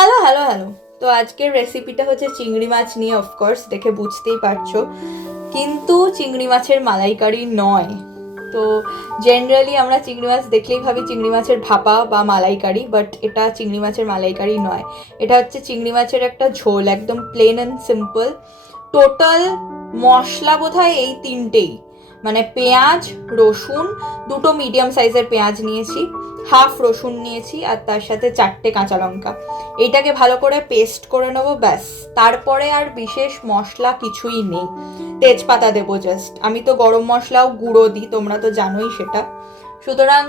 Hello hello hello. তো আজকের রেসিপিটা হচ্ছে চিংড়ি মাছ নিয়ে, অফকোর্স দেখে বুঝতেই পারছো, কিন্তু চিংড়ি মাছের মালাইকারি নয়। তো জেনারেলি আমরা চিংড়ি মাছ দেখলেই ভাবি চিংড়ি মাছের ভাপা বা মালাইকারি, বাট এটা চিংড়ি মাছের মালাইকারি নয়। এটা হচ্ছে চিংড়ি মাছের একটা ঝোল, একদম প্লেন অ্যান্ড সিম্পল। টোটাল মশলা বোধহয় এই তিনটেই, মানে পেঁয়াজ, রসুন, দুটো মিডিয়াম সাইজের পেঁয়াজ নিয়েছি, হাফ রসুন নিয়েছি, আর তার সাথে 4টে কাঁচা লঙ্কা। এইটাকে ভালো করে পেস্ট করে নেবো, ব্যাস। তারপরে আর বিশেষ মশলা কিছুই নেই। তেজপাতা দেবো জাস্ট, আমি তো গরম মশলাও গুঁড়ো দিই, তোমরা তো জানোই সেটা। সুতরাং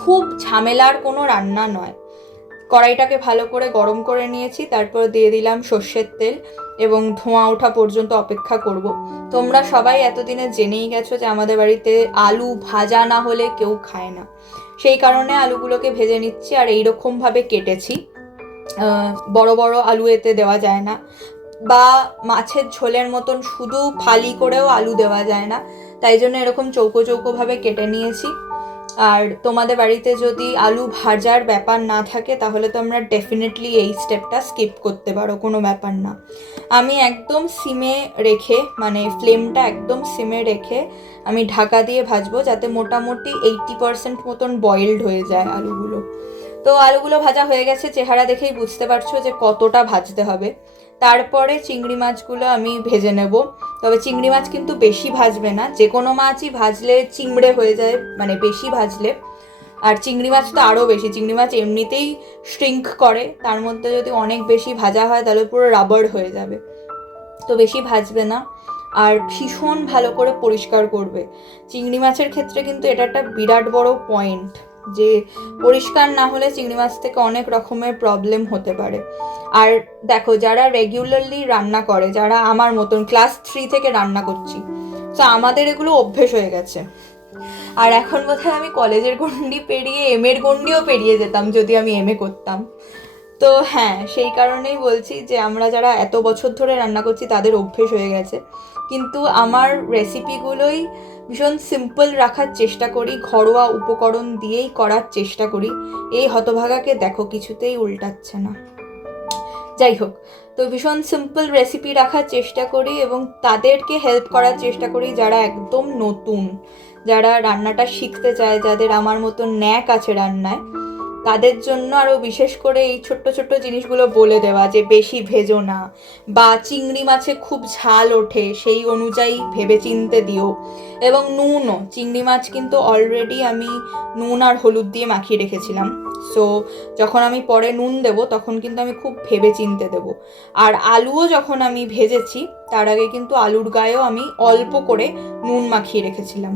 খুব ঝামেলার কোনো রান্না নয়। কড়াইটাকে ভালো করে গরম করে নিয়েছি, তারপর দিয়ে দিলাম সর্ষের তেল এবং ধোঁয়া ওঠা পর্যন্ত অপেক্ষা করব। তোমরা সবাই এতদিনে জেনেই গেছো যে আমাদের বাড়িতে আলু ভাজা না হলে কেউ খায় না। সেই কারণে আলুগুলোকে ভেজে নিচ্ছি, আর এইরকমভাবে কেটেছি। বড় বড় আলু এতে দেওয়া যায় না, বা মাছের ঝোলের মতন শুধু ফালি করেও আলু দেওয়া যায় না, তাই জন্য এরকম চৌকো চৌকোভাবে কেটে নিয়েছি। আর তোমাদের বাড়িতে যদি আলু ভাজার ব্যাপার না থাকে তাহলে তোমরা ডেফিনেটলি এই স্টেপটা স্কিপ করতে পারো, কোনো ব্যাপার না। আমি একদম সিমে রেখে, মানে ফ্লেমটা একদম সিমে রেখে আমি ঢাকা দিয়ে ভাজবো, যাতে মোটামুটি 80% মতন বয়েলড হয়ে যায় আলুগুলো। তো আলুগুলো ভাজা হয়ে গেছে, চেহারা দেখেই বুঝতে পারছো যে কতটা ভাজতে হবে। তারপরে চিংড়ি মাছগুলো আমি ভেজে নেব। তবে চিংড়ি মাছ কিন্তু বেশি ভাজবে না, যে কোনো মাছই ভাজলে চিমড়ে হয়ে যায়, মানে বেশি ভাজলে। আর চিংড়ি মাছ তো আরও বেশি, চিংড়ি মাছ এমনিতেই শ্রিঙ্ক করে, তার মধ্যে যদি অনেক বেশি ভাজা হয় তাহলে পুরো রাবার হয়ে যাবে। তো বেশি ভাজবে না, আর ভীষণ ভালো করে পরিষ্কার করবে। চিংড়ি মাছের ক্ষেত্রে কিন্তু এটা একটা বিরাট বড় পয়েন্ট, যে পরিষ্কার না হলে চিংড়ি মাছ থেকে অনেক রকমের প্রবলেম হতে পারে। আর দেখো, যারা রেগুলারলি রান্না করে, যারা আমার মতন ক্লাস 3 থেকে রান্না করছি, তো আমাদের এগুলো অভ্যেস হয়ে গেছে। আর এখন বোধহয় আমি কলেজের গণ্ডি পেরিয়ে এর গণ্ডিও পেরিয়ে যেতাম যদি আমি করতাম। তো হ্যাঁ, সেই কারণেই বলছি যে আমরা যারা এত বছর ধরে রান্না করছি তাদের অভ্যেস হয়ে গেছে। কিন্তু আমার রেসিপিগুলোই ভীষণ সিম্পল রাখার চেষ্টা করি, ঘরোয়া উপকরণ দিয়েই করার চেষ্টা করি। এই হতভাগাকে দেখো কিছুতেই উল্টাচ্ছে না। যাই হোক, তো ভীষণ সিম্পল রেসিপি রাখার চেষ্টা করি এবং তাদেরকে হেল্প করার চেষ্টা করি যারা একদম নতুন, যারা রান্নাটা শিখতে চায়, যাদের আমার মতো ন্যাক আছে রান্নায়, তাদের জন্য আরও বিশেষ করে এই ছোট্ট ছোট্ট জিনিসগুলো বলে দেওয়া, যে বেশি ভেজো না, বা চিংড়ি মাছে খুব ঝাল ওঠে সেই অনুযায়ী ভেবে চিনতে দিও। এবং নুনও, চিংড়ি মাছ কিন্তু অলরেডি আমি নুন আর হলুদ দিয়ে মাখিয়ে রেখেছিলাম, সো যখন আমি পরে নুন দেবো তখন কিন্তু আমি খুব ভেবে চিনতে দেবো। আর আলুও যখন আমি ভেজেছি তার আগে কিন্তু আলুর গায়েও আমি অল্প করে নুন মাখিয়ে রেখেছিলাম।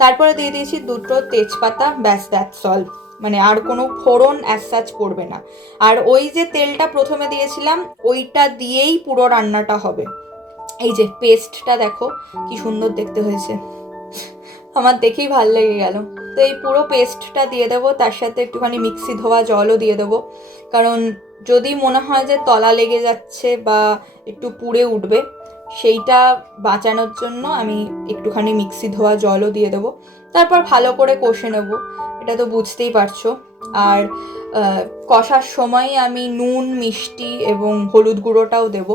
তারপরে দিয়ে দিয়েছি দুটো তেজপাতা, ব্যাস, দ্যাটস অল। মানে আর কোনো ফোড়ন অ্যাজ সাচ পড়বে না। আর ওই যে তেলটা প্রথমে দিয়েছিলাম ওইটা দিয়েই পুরো রান্নাটা হবে। এই যে পেস্টটা দেখো কি সুন্দর দেখতে হয়েছে, আমার দেখেই ভাল লেগে গেল। তো এই পুরো পেস্টটা দিয়ে দেবো, তার সাথে একটুখানি মিক্সি ধোয়া জলও দিয়ে দেবো, কারণ যদি মনে হয় যে তলা লেগে যাচ্ছে বা একটু পুড়ে উঠবে, সেইটা বাঁচানোর জন্য আমি একটুখানি মিক্সি ধোয়া জলও দিয়ে দেবো। তারপর ভালো করে কষে নেব, এটা তো বুঝতেই পারছো। আর কষার সময় আমি নুন, মিষ্টি এবং হলুদ গুঁড়োটাও দেবো।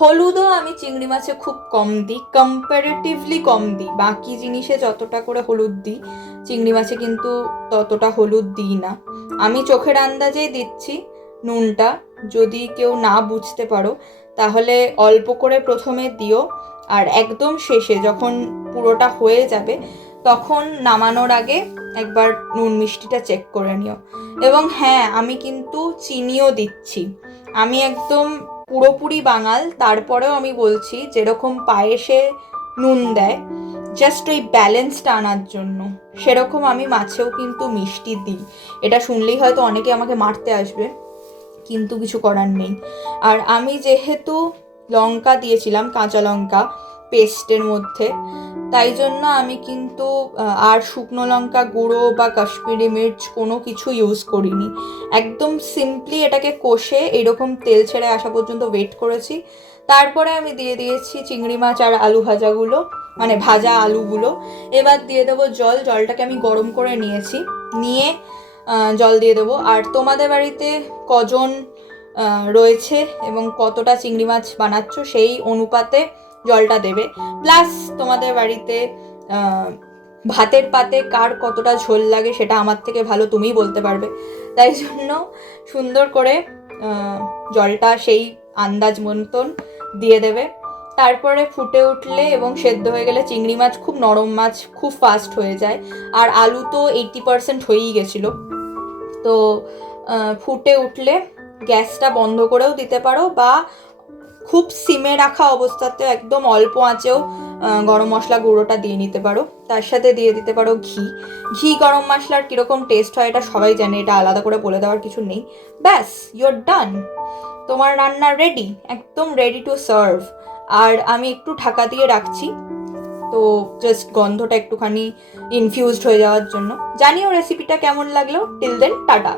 হলুদও আমি চিংড়ি মাছে খুব কম দিই, কম্পারেটিভলি কম দিই। বাকি জিনিসে যতটা করে হলুদ দিই, চিংড়ি মাছে কিন্তু ততটা হলুদ দিই না। আমি চোখের আন্দাজেই দিচ্ছি নুনটা, যদি কেউ না বুঝতে পারো তাহলে অল্প করে প্রথমে দিও, আর একদম শেষে যখন পুরোটা হয়ে যাবে তখন নামানোর আগে একবার নুন মিষ্টিটা চেক করে নিও। এবং হ্যাঁ, আমি কিন্তু চিনিও দিচ্ছি। আমি একদম পুরোপুরি বাঙাল, তারপরেও আমি বলছি যেরকম পায়েসে নুন দেয় জাস্ট ওই ব্যালেন্সটা আনার জন্য, সেরকম আমি মাছেও কিন্তু মিষ্টি দিই। এটা শুনলেই হয়তো অনেকে আমাকে মারতে আসবে, কিন্তু কিছু করার নেই। আর আমি যেহেতু লঙ্কা দিয়েছিলাম, কাঁচা লঙ্কা পেস্টের মধ্যে, তাই জন্য আমি কিন্তু আর শুকনো লঙ্কা গুঁড়ো বা কাশ্মীরি মির্চ কোনো কিছু ইউজ করিনি। একদম সিম্পলি এটাকে কষে এরকম তেল ছেড়ে আসা পর্যন্ত ওয়েট করেছি। তারপরে আমি দিয়ে দিয়েছি চিংড়ি মাছ আর আলু ভাজাগুলো, মানে ভাজা আলুগুলো। এবার দিয়ে দেবো জল, জলটাকে আমি গরম করে নিয়েছি, নিয়ে জল দিয়ে দেবো। আর তোমাদের বাড়িতে কজন রয়েছে এবং কতটা চিংড়ি মাছ বানাচ্ছ সেই অনুপাতে জলটা দেবে। প্লাস তোমাদের বাড়িতে ভাতের পাতে কার কতটা ঝোল লাগে সেটা আমার থেকে ভালো তুমিই বলতে পারবে, তাই জন্য সুন্দর করে জলটা সেই আন্দাজ মতন দিয়ে দেবে। তারপরে ফুটে উঠলে এবং সেদ্ধ হয়ে গেলে, চিংড়ি মাছ খুব নরম মাছ, খুব ফাস্ট হয়ে যায়, আর আলু তো 80% হয়েই গেছিলো। তো ফুটে উঠলে গ্যাসটা বন্ধ করেও দিতে পারো, বা খুব সিমে রাখা অবস্থাতে একদম অল্প আঁচেও গরম মশলা গুঁড়োটা দিয়ে নিতে পারো। তার সাথে দিয়ে দিতে পারো ঘি গরম মশলার কীরকম টেস্ট হয় এটা সবাই জানে, এটা আলাদা করে বলে দেওয়ার কিছু নেই। ব্যাস, ইউর ডান, তোমার রান্না রেডি, একদম রেডি টু সার্ভ। আর আমি একটু ঢাকা দিয়ে রাখছি, তো জাস্ট গন্ধটা একটুখানি ইনফিউজড হয়ে যাওয়ার জন্য। জানিও রেসিপিটা কেমন লাগলো। Till then, tata.